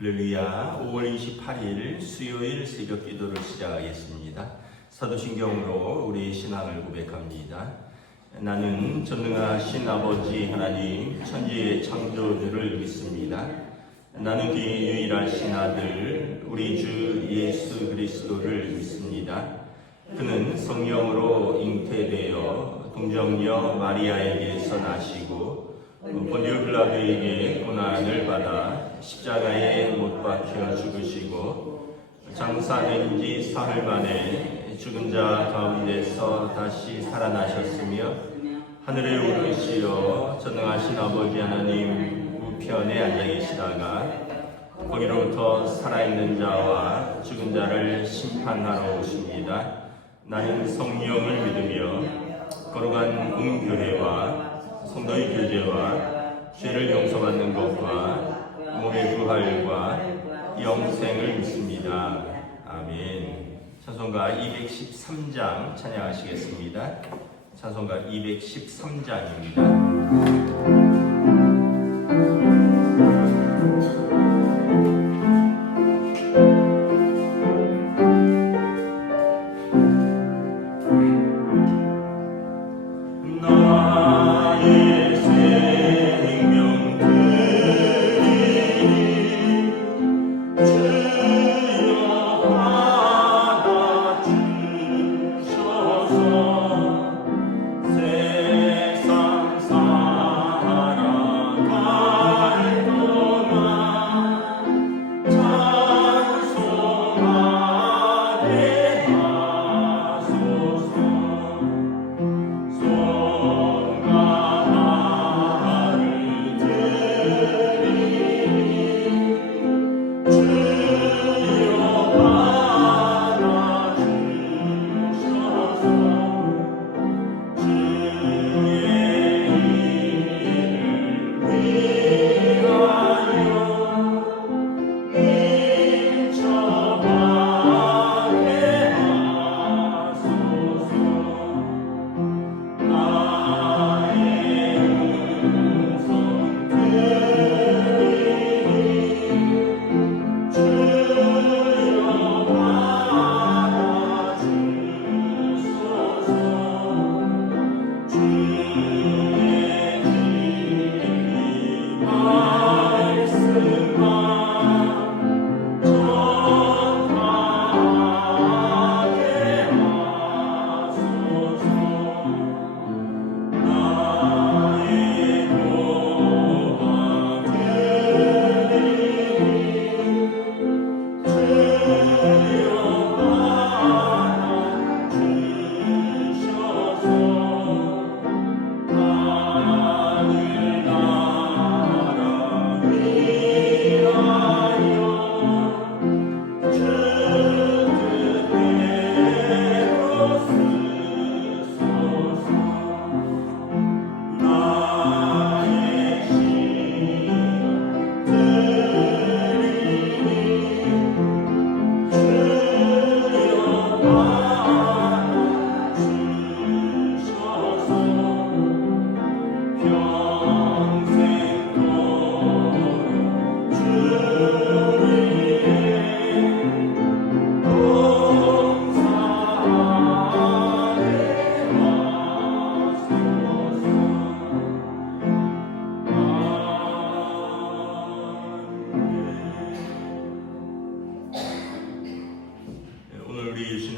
할렐루야. 5월 28일 수요일 새벽 기도를 시작하겠습니다. 사도신경으로 우리의 신앙을 고백합니다. 나는 전능하신 아버지 하나님 천지의 창조주를 믿습니다. 나는 그의 유일하신 아들 우리 주 예수 그리스도를 믿습니다. 그는 성령으로 잉태되어 동정녀 마리아에게서 나시고 본디오 빌라도에게 고난을 받아 십자가에 못 박혀 죽으시고 장사된 지 사흘 만에 죽은 자 가운데서 다시 살아나셨으며 하늘에 오르시어 전능하신 아버지 하나님 우편에 앉아 계시다가 거기로부터 살아있는 자와 죽은 자를 심판하러 오십니다. 나는 성령을 믿으며 거룩한 공교회와 성도의 교제와 죄를 용서받는 것과 몸의 부활과 영생을 믿습니다. 아멘. 찬송가 213장 찬양하시겠습니다. 찬송가 213장입니다.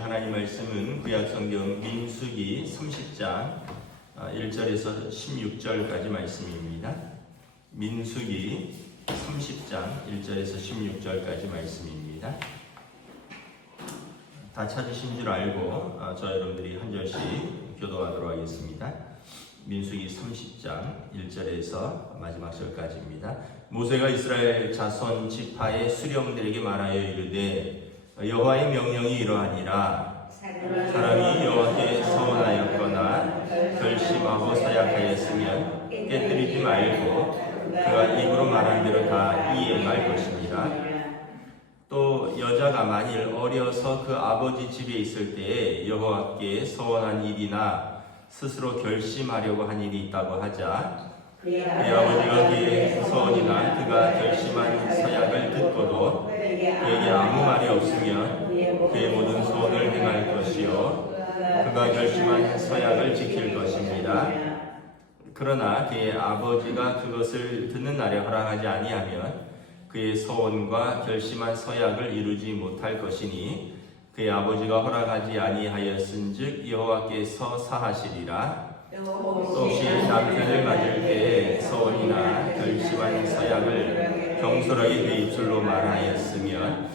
하나님 말씀은 구약성경 민수기 30장 1절에서 16절까지 말씀입니다. 민수기 30장 1절에서 16절까지 말씀입니다. 다 찾으신 줄 알고 저 여러분들이 한 절씩 교도하도록 하겠습니다. 민수기 30장 1절에서 마지막 절까지입니다. 모세가 이스라엘 자손 지파의 수령들에게 말하여 이르되 여호와의 명령이 이러하니라. 사람이 여호와께 서원하였거나 결심하고 서약하였으면 깨뜨리지 말고 그가 입으로 말한 대로 다 이행할 것이니라. 또 여자가 만일 어려서 그 아버지 집에 있을 때에 여호와께 서원한 일이나 스스로 결심하려고 한 일이 있다고 하자 그의 아버지가 그의 서원이나 그가 결심한 서약을 듣고 듣고도 그에게 아무 말이 없으면 그의 모든 소원을 행할 것이요 그가 결심한 서약을 지킬 것입니다. 그러나 그의 아버지가 그것을 듣는 날에 허락하지 아니하면 그의 소원과 결심한 서약을 이루지 못할 것이니 그의 아버지가 허락하지 아니하였은즉 여호와께서 사하시리라. 또 혹시 남편을 맞을 때에 소원이나 결심한 서약을 경솔하게 그의 입술로 말하였으면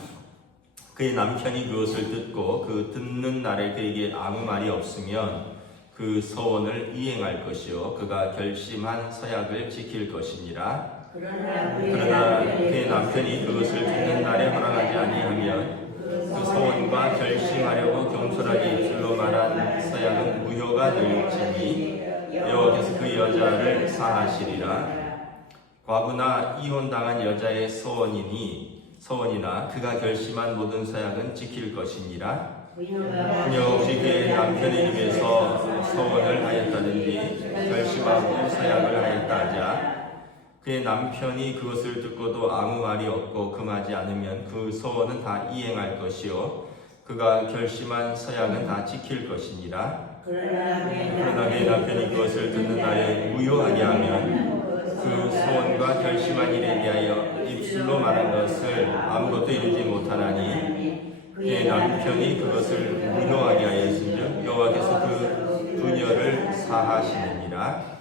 그의 남편이 그것을 듣고 그 듣는 날에 그에게 아무 말이 없으면 그 소원을 이행할 것이요 그가 결심한 서약을 지킬 것이니라. 그러나 그의 남편이 그것을 듣는 날에 허락하지 아니하면 그 소원과 결심하려고 경솔하게 입술로 말한 서약은 무효가 될지니 여호와께서 그 여자를 사하시리라. 과부나 이혼당한 여자의 소원이나 그가 결심한 모든 서약은 지킬 것이니라. 그녀 혹시 그의 남편의 입에서 소원을 하였다든지 결심하고 서약을 하였다 하자 그의 남편이 그것을 듣고도 아무 말이 없고 금하지 않으면 그 소원은 다 이행할 것이요 그가 결심한 서약은 다 지킬 것이니라. 그러나 그의 남편이 그것을 듣는 날에 무효하게 하면 그 소원과 결심한 일에 대하여 입술로 말한 것을 아무것도 이루지 못하나니 그의 남편이 그것을 무효하게 하였은즉 여호와께서 그 그녀를 사하시느니라.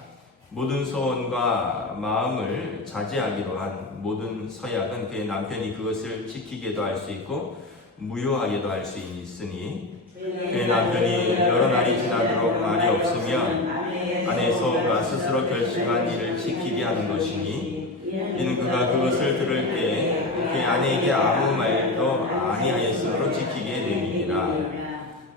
모든 소원과 마음을 자제하기로 한 모든 서약은 그의 남편이 그것을 지키게도 할 수 있고 무효하게도 할 수 있으니 그의 남편이 여러 날이 지나도록 말이 없으면 아내의 소원과 스스로 결심한 일을 지키게 하는 것이니 이는 그가 그것을 들을 때 그의 아내에게 아무 말도 아니하였으므로 지키게 됨이니라.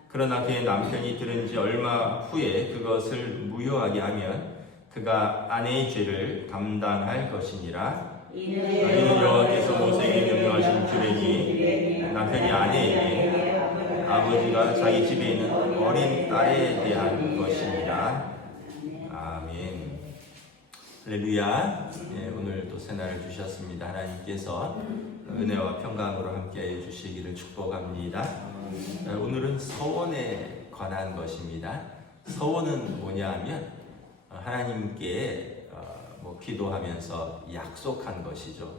그러나 그의 남편이 들은 지 얼마 후에 그것을 무효하게 하면 그가 아내의 죄를 감당할 것이니라. 이는 여호와께서 모세에게 명령하신 규례니 남편이 아내에게 아버지가 자기 집에 있는 어린 딸에 대한 것이니라. 아멘. 할렐루야. 오늘 또 새날을 주셨습니다. 하나님께서 은혜와 평강으로 함께해 주시기를 축복합니다. 오늘은 서원에 관한 것입니다. 서원은 뭐냐 하면 하나님께 기도하면서 약속한 것이죠.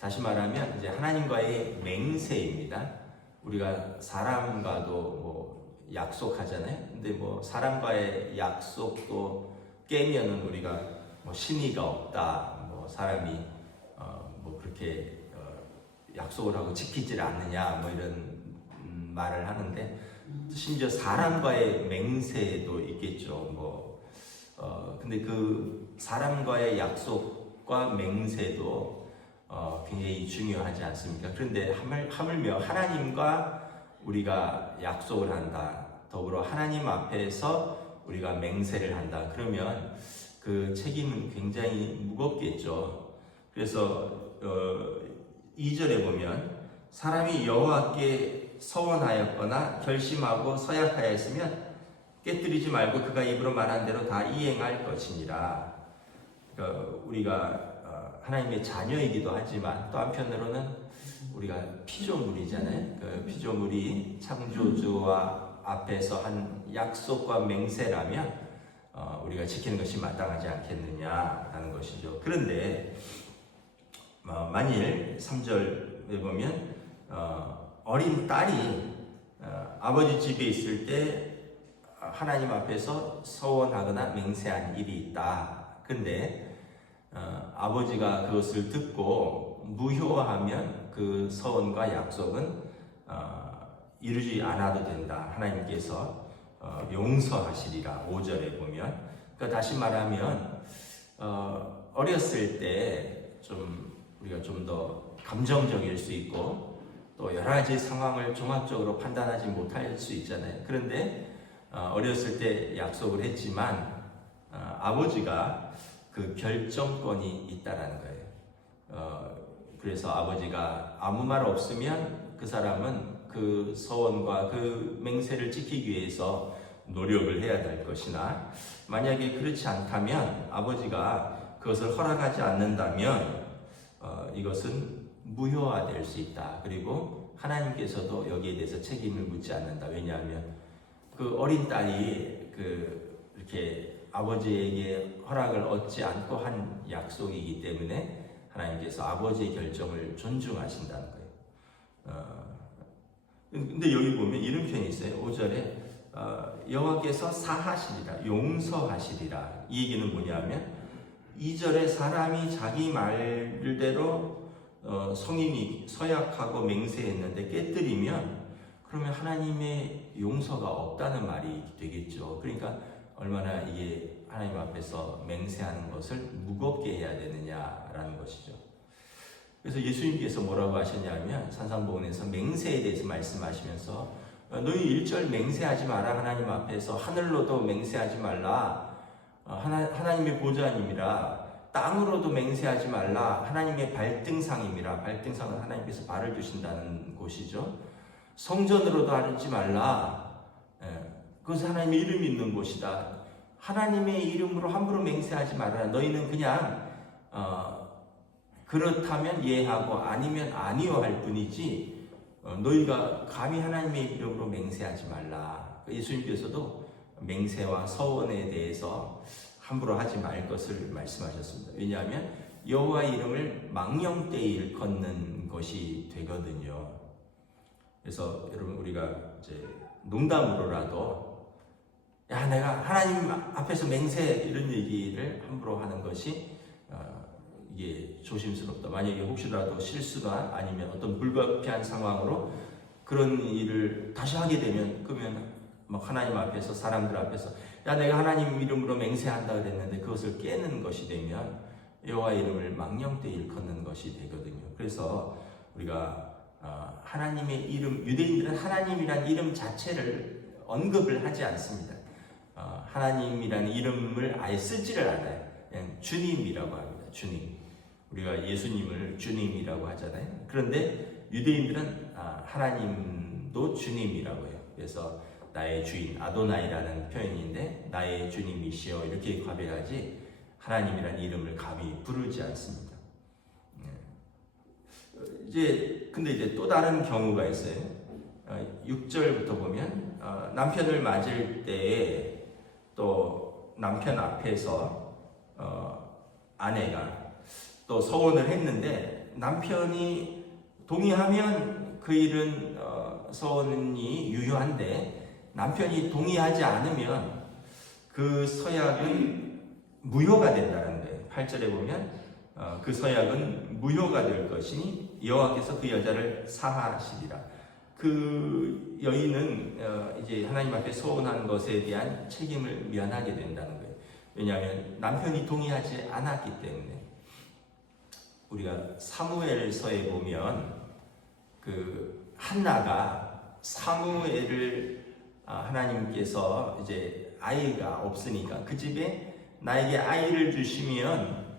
다시 말하면 이제 하나님과의 맹세입니다. 우리가 사람과도 약속하잖아요. 근데 사람과의 약속도 깨면은 우리가 신의가 없다. 사람이 그렇게 약속을 하고 지키질 않느냐 이런 말을 하는데 심지어 사람과의 맹세도 있겠죠. 근데 그 사람과의 약속과 맹세도 굉장히 중요하지 않습니까? 그런데 하물며 하나님과 우리가 약속을 한다. 더불어 하나님 앞에서 우리가 맹세를 한다. 그러면 그 책임은 굉장히 무겁겠죠. 그래서 2절에 보면 사람이 여호와께 서원하였거나 결심하고 서약하였으면 깨뜨리지 말고 그가 입으로 말한 대로 다 이행할 것이니라. 그러니까 우리가 하나님의 자녀이기도 하지만 또 한편으로는 우리가 피조물이잖아요. 그 피조물이 창조주와 앞에서 한 약속과 맹세라면 우리가 지키는 것이 마땅하지 않겠느냐라는 것이죠. 그런데 만일 3절에 보면 어린 딸이 아버지 집에 있을 때 하나님 앞에서 서원하거나 맹세한 일이 있다. 근데 아버지가 그것을 듣고 무효하면 그 서원과 약속은 이루지 않아도 된다. 하나님께서 용서하시리라. 5절에 보면. 그러니까 다시 말하면 어렸을 때 우리가 좀 더 감정적일 수 있고 또 여러 가지 상황을 종합적으로 판단하지 못할 수 있잖아요. 그런데 어렸을 때 약속을 했지만 아버지가 그 결정권이 있다라는 거예요. 그래서 아버지가 아무 말 없으면 그 사람은 그 서원과 그 맹세를 지키기 위해서 노력을 해야 될 것이나 만약에 그렇지 않다면 아버지가 그것을 허락하지 않는다면 이것은 무효화될 수 있다. 그리고 하나님께서도 여기에 대해서 책임을 묻지 않는다. 왜냐하면 그 어린 딸이 이렇게 아버지에게 허락을 얻지 않고 한 약속이기 때문에 하나님께서 아버지의 결정을 존중하신다는 거예요. 근데 여기 보면 이런 표현이 있어요. 5절에 여호와께서 사하시리라, 용서하시리라. 이 얘기는 뭐냐면 2절에 사람이 자기 말대로 성인이 서약하고 맹세했는데 깨뜨리면 그러면 하나님의 용서가 없다는 말이 되겠죠. 그러니까 얼마나 이게 하나님 앞에서 맹세하는 것을 무겁게 해야 되느냐라는 것이죠. 그래서 예수님께서 뭐라고 하셨냐면 산상보훈에서 맹세에 대해서 말씀하시면서 너희 1절 맹세하지 마라. 하나님 앞에서 하늘로도 맹세하지 말라. 하나님의 보좌님이라. 땅으로도 맹세하지 말라. 하나님의 발등상임이라. 발등상은 하나님께서 발을 두신다는 곳이죠. 성전으로도 하지 말라. 그것은 하나님의 이름이 있는 곳이다. 하나님의 이름으로 함부로 맹세하지 말라. 너희는 그냥 그렇다면 예하고 아니면 아니요 할 뿐이지 너희가 감히 하나님의 이름으로 맹세하지 말라. 예수님께서도 맹세와 서원에 대해서 함부로 하지 말 것을 말씀하셨습니다. 왜냐하면 여호와의 이름을 망령되이 일컫는 것이 되거든요. 그래서 여러분 우리가 이제 농담으로라도 야 내가 하나님 앞에서 맹세 이런 얘기를 함부로 하는 것이 이게 조심스럽다. 만약에 혹시라도 실수나 아니면 어떤 불가피한 상황으로 그런 일을 다시 하게 되면 그러면 막 하나님 앞에서 사람들 앞에서 야 내가 하나님 이름으로 맹세한다 그랬는데 그것을 깨는 것이 되면 여호와의 이름을 망령되이 일컫는 것이 되거든요. 그래서 우리가 하나님의 이름, 유대인들은 하나님이란 이름 자체를 언급을 하지 않습니다. 하나님이라는 이름을 아예 쓰지를 않아요. 그냥 주님이라고 합니다. 주님. 우리가 예수님을 주님이라고 하잖아요. 그런데 유대인들은 하나님도 주님이라고 해요. 그래서 나의 주인 아도나이라는 표현인데 나의 주님이시여 이렇게 고백하지 하나님이라는 이름을 감히 부르지 않습니다. 근데 이제 또 다른 경우가 있어요. 6절부터 보면 남편을 맞을 때에 또 남편 앞에서 아내가 또 서원을 했는데 남편이 동의하면 그 일은 서원이 유효한데 남편이 동의하지 않으면 그 서약은 무효가 된다는 거예요. 8절에 보면 그 서약은 무효가 될 것이니 여호와께서 그 여자를 사하시리라. 그 여인은 이제 하나님 앞에 서원한 것에 대한 책임을 면하게 된다는 거예요. 왜냐하면 남편이 동의하지 않았기 때문에. 우리가 사무엘서에 보면 그 한나가 사무엘을 하나님께서 이제 아이가 없으니까 그 집에 나에게 아이를 주시면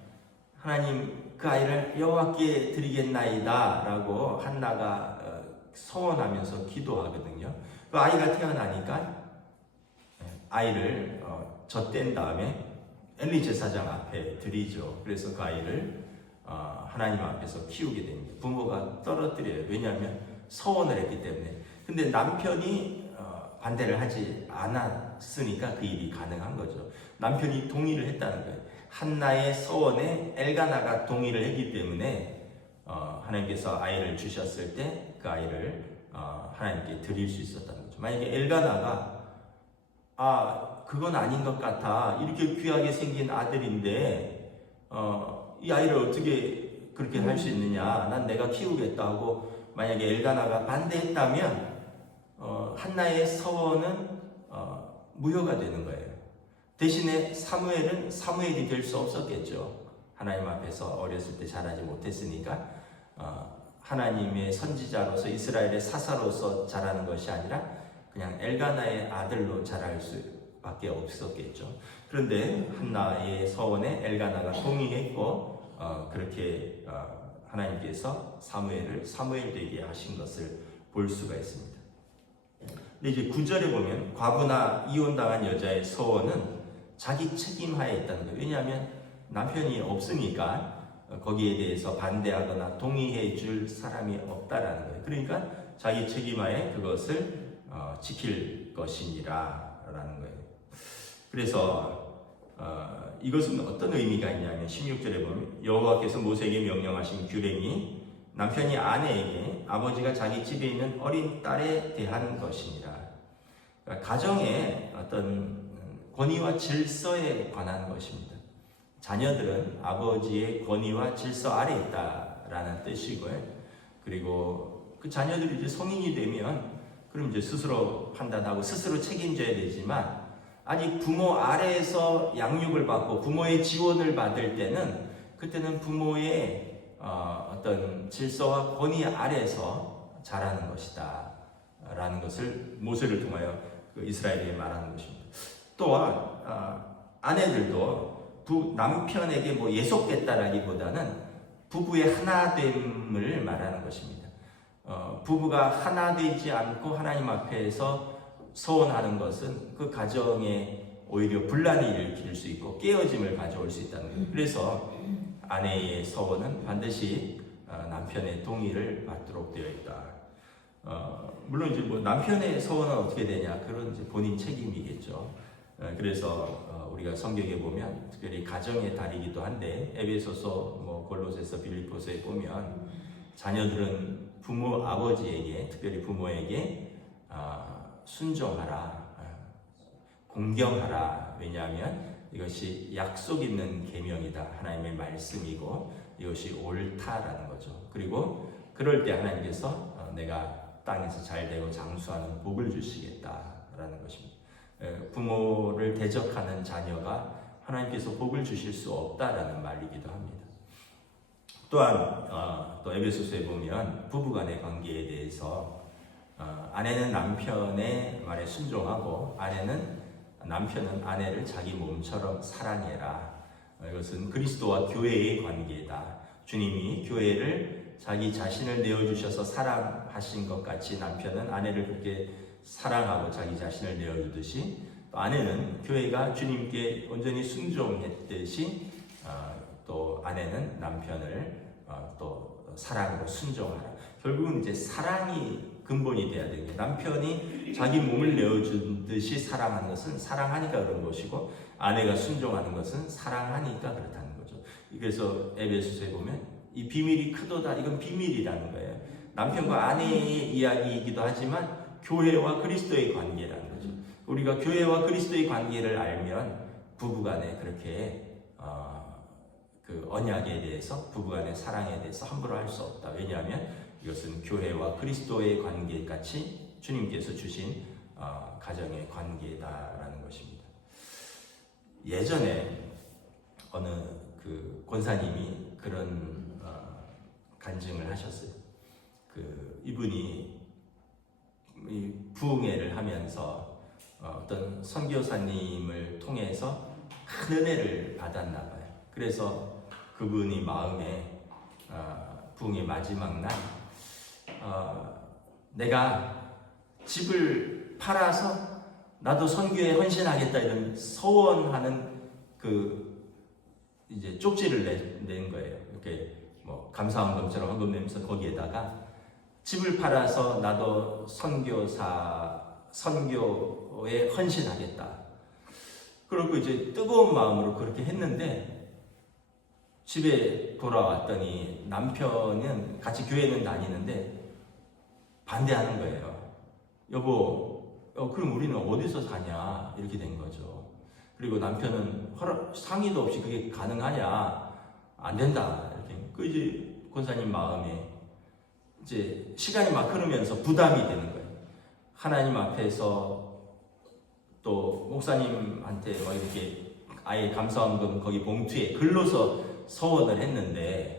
하나님 그 아이를 여호와께 드리겠나이다 라고 한나가 서원하면서 기도하거든요. 그 아이가 태어나니까 아이를 젖댄 다음에 엘리 제사장 앞에 드리죠. 그래서 그 아이를 하나님 앞에서 키우게 됩니다. 부모가 떨어뜨려요. 왜냐하면 서원을 했기 때문에. 근데 남편이 반대를 하지 않았으니까 그 일이 가능한 거죠. 남편이 동의를 했다는 거예요. 한나의 서원에 엘가나가 동의를 했기 때문에 하나님께서 아이를 주셨을 때 그 아이를 하나님께 드릴 수 있었다는 거죠. 만약에 엘가나가 그건 아닌 것 같아. 이렇게 귀하게 생긴 아들인데 이 아이를 어떻게 그렇게 할 수 있느냐. 난 내가 키우겠다 하고 만약에 엘가나가 반대했다면 한나의 서원은 무효가 되는 거예요. 대신에 사무엘은 사무엘이 될 수 없었겠죠. 하나님 앞에서 어렸을 때 자라지 못했으니까 하나님의 선지자로서 이스라엘의 사사로서 자라는 것이 아니라 그냥 엘가나의 아들로 자랄 수밖에 없었겠죠. 그런데 한나의 서원에 엘가나가 동의했고 그렇게 하나님께서 사무엘을 사무엘 되게 하신 것을 볼 수가 있습니다. 근데 이제 9절에 보면 과부나 이혼당한 여자의 서원은 자기 책임하에 있다는 거예요. 왜냐하면 남편이 없으니까 거기에 대해서 반대하거나 동의해 줄 사람이 없다라는 거예요. 그러니까 자기 책임하에 그것을 지킬 것이니라 라는 거예요. 그래서 이것은 어떤 의미가 있냐면 16절에 보면 여호와께서 모세에게 명령하신 규례니 남편이 아내에게 아버지가 자기 집에 있는 어린 딸에 대한 것이니라. 그러니까 가정의 어떤 권위와 질서에 관한 것입니다. 자녀들은 아버지의 권위와 질서 아래에 있다라는 뜻이고요. 그리고 그 자녀들이 이제 성인이 되면 그럼 이제 스스로 판단하고 스스로 책임져야 되지만 아직 부모 아래에서 양육을 받고 부모의 지원을 받을 때는 그때는 부모의 어떤 질서와 권위 아래에서 자라는 것이다 라는 것을 모세를 통하여 그 이스라엘에게 말하는 것입니다. 또한 아내들도 남편에게 뭐 예속됐다라기보다는 부부의 하나됨을 말하는 것입니다. 부부가 하나 되지 않고 하나님 앞에서 서원하는 것은 그 가정에 오히려 분란이 일으킬 수 있고 깨어짐을 가져올 수 있다는 거예요. 그래서 아내의 서원은 반드시 남편의 동의를 받도록 되어 있다. 물론 이제 뭐 남편의 서원은 어떻게 되냐, 그런 이제 본인 책임이겠죠. 그래서 우리가 성경에 보면 특별히 가정의 달이기도 한데 에베소서, 뭐 골로새서, 빌립보서에 보면 자녀들은 부모 아버지에게, 특별히 부모에게 순종하라, 공경하라. 왜냐하면 이것이 약속 있는 계명이다, 하나님의 말씀이고 이것이 옳다라는 거죠. 그리고 그럴 때 하나님께서 내가 땅에서 잘되고 장수하는 복을 주시겠다라는 것입니다. 부모를 대적하는 자녀가 하나님께서 복을 주실 수 없다라는 말이기도 합니다. 또한 또 에베소서에 보면 부부간의 관계에 대해서 아내는 남편의 말에 순종하고 남편은 아내를 자기 몸처럼 사랑해라. 이것은 그리스도와 교회의 관계다. 주님이 교회를 자기 자신을 내어주셔서 사랑하신 것 같이 남편은 아내를 그렇게 사랑하고 자기 자신을 내어주듯이 또 아내는 교회가 주님께 온전히 순종했듯이 또 아내는 남편을 또 사랑으로 순종하라. 결국은 이제 사랑이 근본이 돼야 되는 게, 남편이 자기 몸을 내어준 듯이 사랑하는 것은 사랑하니까 그런 것이고 아내가 순종하는 것은 사랑하니까 그렇다는 거죠. 그래서 에베소서에 보면 이 비밀이 크도다, 이건 비밀이라는 거예요. 남편과 아내의 이야기이기도 하지만 교회와 그리스도의 관계라는 거죠. 우리가 교회와 그리스도의 관계를 알면 부부간에 그렇게 그 언약에 대해서, 부부간의 사랑에 대해서 함부로 할 수 없다. 왜냐하면 이것은 교회와 그리스도의 관계같이 주님께서 주신 가정의 관계다라는 것입니다. 예전에 어느 그 권사님이 그런 간증을 하셨어요. 이분이 이 부흥회를 하면서 어떤 선교사님을 통해서 큰 은혜를 받았나 봐요. 그래서 그분이 마음에 부흥회 마지막 날 내가 집을 팔아서 나도 선교에 헌신하겠다, 이런 서원하는 그 이제 쪽지를 낸 거예요. 이렇게 뭐 감사헌금처럼 헌금 내면서 거기에다가 집을 팔아서 나도 선교에 헌신하겠다. 그리고 이제 뜨거운 마음으로 그렇게 했는데 집에 돌아왔더니 남편은 같이 교회는 다니는데 반대하는 거예요. 여보, 그럼 우리는 어디서 사냐? 이렇게 된 거죠. 그리고 남편은 상의도 없이 그게 가능하냐? 안 된다. 이렇게. 그 이제 권사님 마음에 이제 시간이 막 흐르면서 부담이 되는 거예요. 하나님 앞에서 또 목사님한테 막 이렇게 아예 감사헌금 거기 봉투에 글로서 서원을 했는데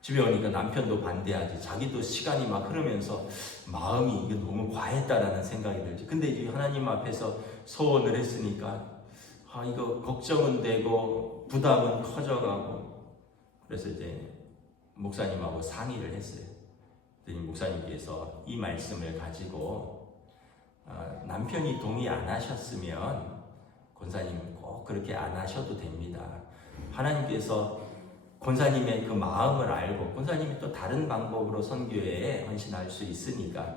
집에 오니까 남편도 반대하지, 자기도 시간이 막 흐르면서 마음이 이게 너무 과했다라는 생각이 들지. 근데 이제 하나님 앞에서 서원을 했으니까 이거 걱정은 되고 부담은 커져가고, 그래서 이제 목사님하고 상의를 했어요. 그랬더니 목사님께서 이 말씀을 가지고 남편이 동의 안 하셨으면 권사님 꼭 그렇게 안 하셔도 됩니다. 하나님께서 권사님의 그 마음을 알고 권사님이 또 다른 방법으로 선교에 헌신할 수 있으니까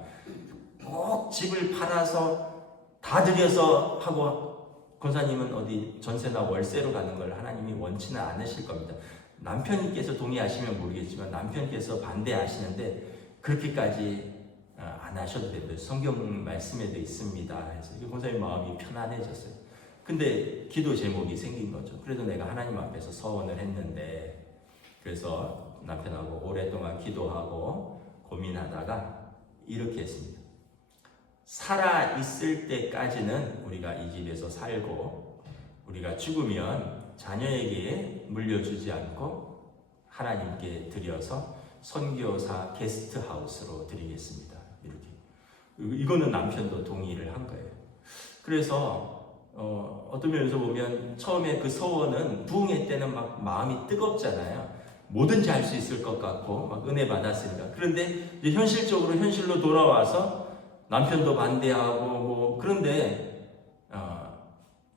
꼭 집을 팔아서 다 들여서 하고 권사님은 어디 전세나 월세로 가는 걸 하나님이 원치는 않으실 겁니다. 남편께서 동의하시면 모르겠지만 남편께서 반대하시는데 그렇게까지 안 하셔도 됩니다. 성경 말씀에도 있습니다. 그래서 권사님 마음이 편안해졌어요. 근데 기도 제목이 생긴 거죠. 그래도 내가 하나님 앞에서 서원을 했는데, 그래서 남편하고 오랫동안 기도하고 고민하다가 이렇게 했습니다. 살아 있을 때까지는 우리가 이 집에서 살고 우리가 죽으면 자녀에게 물려주지 않고 하나님께 드려서 선교사 게스트하우스로 드리겠습니다. 이렇게. 이거는 남편도 동의를 한 거예요. 그래서 어떤 면에서 보면 처음에 그 서원은 부흥회 때는 막 마음이 뜨겁잖아요. 뭐든지 할 수 있을 것 같고 막 은혜 받았으니까. 그런데 이제 현실로 돌아와서 남편도 반대하고 그런데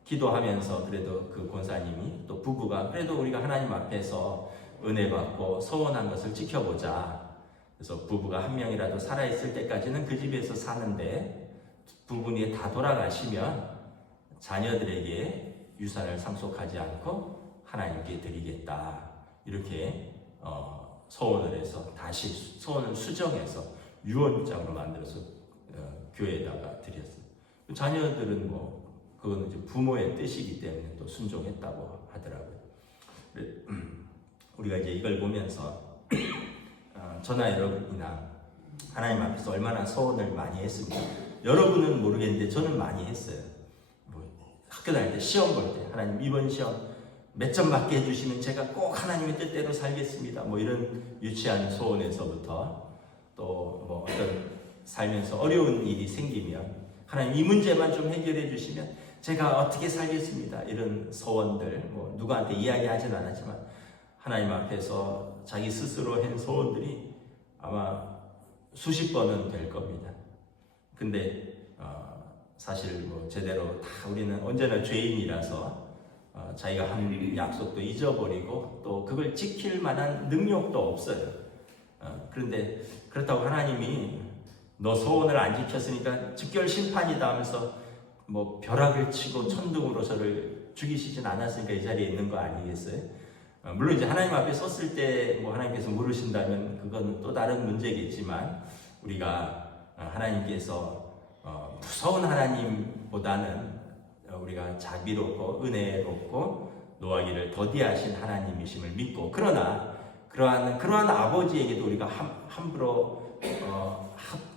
기도하면서 그래도 그 권사님이 또 부부가 그래도 우리가 하나님 앞에서 은혜 받고 서원한 것을 지켜보자. 그래서 부부가 한 명이라도 살아있을 때까지는 그 집에서 사는데 부분이 다 돌아가시면 자녀들에게 유산을 상속하지 않고 하나님께 드리겠다. 이렇게 서원을 해서 다시 서원을 수정해서 유언장으로 만들어서 교회에다가 드렸어요. 자녀들은 그거는 이제 부모의 뜻이기 때문에 또 순종했다고 하더라고요. 우리가 이제 이걸 보면서 저나 여러분이나 하나님 앞에서 얼마나 서원을 많이 했습니까? 여러분은 모르겠는데 저는 많이 했어요. 학교 다닐 때 시험 볼 때 하나님 이번 시험 몇 점 맞게 해주시면 제가 꼭 하나님의 뜻대로 살겠습니다. 이런 유치한 소원에서부터 또 어떤 살면서 어려운 일이 생기면 하나님 이 문제만 좀 해결해 주시면 제가 어떻게 살겠습니다. 이런 소원들 누구한테 이야기하진 않았지만 하나님 앞에서 자기 스스로 한 소원들이 아마 수십 번은 될 겁니다. 근데 사실 제대로 다 우리는 언제나 죄인이라서 자기가 한 약속도 잊어버리고 또 그걸 지킬 만한 능력도 없어요. 그런데 그렇다고 하나님이 너 소원을 안 지켰으니까 즉결 심판이다 하면서 벼락을 치고 천둥으로 저를 죽이시진 않았으니까 이 자리에 있는 거 아니겠어요? 물론 이제 하나님 앞에 섰을 때 하나님께서 물으신다면 그건 또 다른 문제겠지만 우리가 하나님께서 무서운 하나님보다는 우리가 자비롭고 은혜롭고 노하기를 더디하신 하나님이심을 믿고 그러나 그러한 아버지에게도 우리가 함부로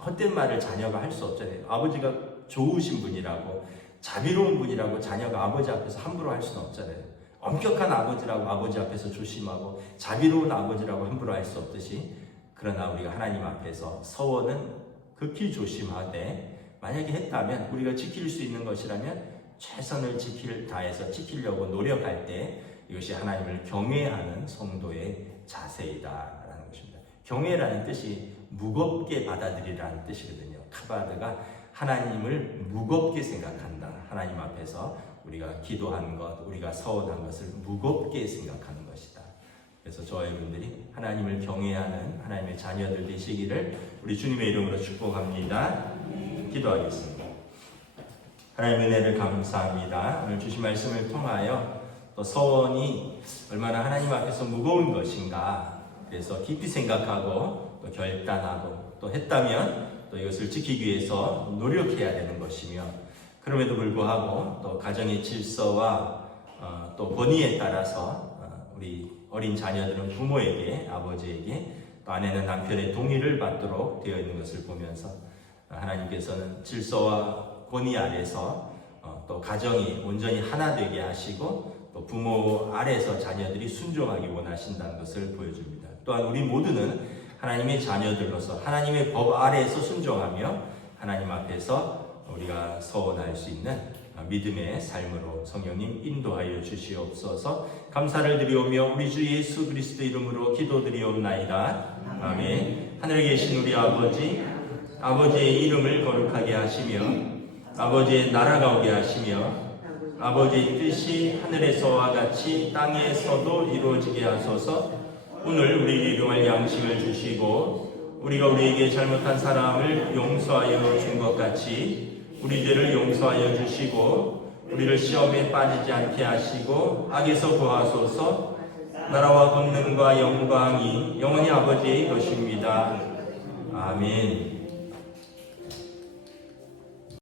헛된 말을 자녀가 할 수 없잖아요. 아버지가 좋으신 분이라고 자비로운 분이라고 자녀가 아버지 앞에서 함부로 할 수는 없잖아요. 엄격한 아버지라고 아버지 앞에서 조심하고 자비로운 아버지라고 함부로 할 수 없듯이 그러나 우리가 하나님 앞에서 서원은 극히 조심하되 만약에 했다면 우리가 지킬 수 있는 것이라면 최선을 다해서 지키려고 노력할 때 이것이 하나님을 경외하는 성도의 자세이다라는 것입니다. 경외라는 뜻이 무겁게 받아들이라는 뜻이거든요. 카바드가 하나님을 무겁게 생각한다. 하나님 앞에서 우리가 기도한 것, 우리가 서원한 것을 무겁게 생각하는 것이다. 그래서 저와 여러분들이 하나님을 경외하는 하나님의 자녀들 되시기를 우리 주님의 이름으로 축복합니다. 기도하겠습니다. 하나님의 은혜를 감사합니다. 오늘 주신 말씀을 통하여 또 서원이 얼마나 하나님 앞에서 무거운 것인가 그래서 깊이 생각하고 또 결단하고 또 했다면 또 이것을 지키기 위해서 노력해야 되는 것이며 그럼에도 불구하고 또 가정의 질서와 또 권위에 따라서 우리 어린 자녀들은 부모에게 아버지에게 또 아내는 남편의 동의를 받도록 되어 있는 것을 보면서 하나님께서는 질서와 권위 아래서 또 가정이 온전히 하나 되게 하시고 또 부모 아래서 자녀들이 순종하기 원하신다는 것을 보여줍니다. 또한 우리 모두는 하나님의 자녀들로서 하나님의 법 아래에서 순종하며 하나님 앞에서 우리가 서원할 수 있는 믿음의 삶으로 성령님 인도하여 주시옵소서. 감사를 드리오며 우리 주 예수 그리스도 이름으로 기도드리옵나이다. 아멘. 하늘에 계신 우리 아버지의 이름을 거룩하게 하시며 아버지의 나라가 오게 하시며 아버지의 뜻이 하늘에서와 같이 땅에서도 이루어지게 하소서. 오늘 우리에게 일용할 양식을 주시고 우리가 우리에게 잘못한 사람을 용서하여 준 것 같이 우리 죄를 용서하여 주시고 우리를 시험에 빠지지 않게 하시고 악에서 구하소서. 나라와 권능과 영광이 영원히 아버지의 것입니다. 아멘.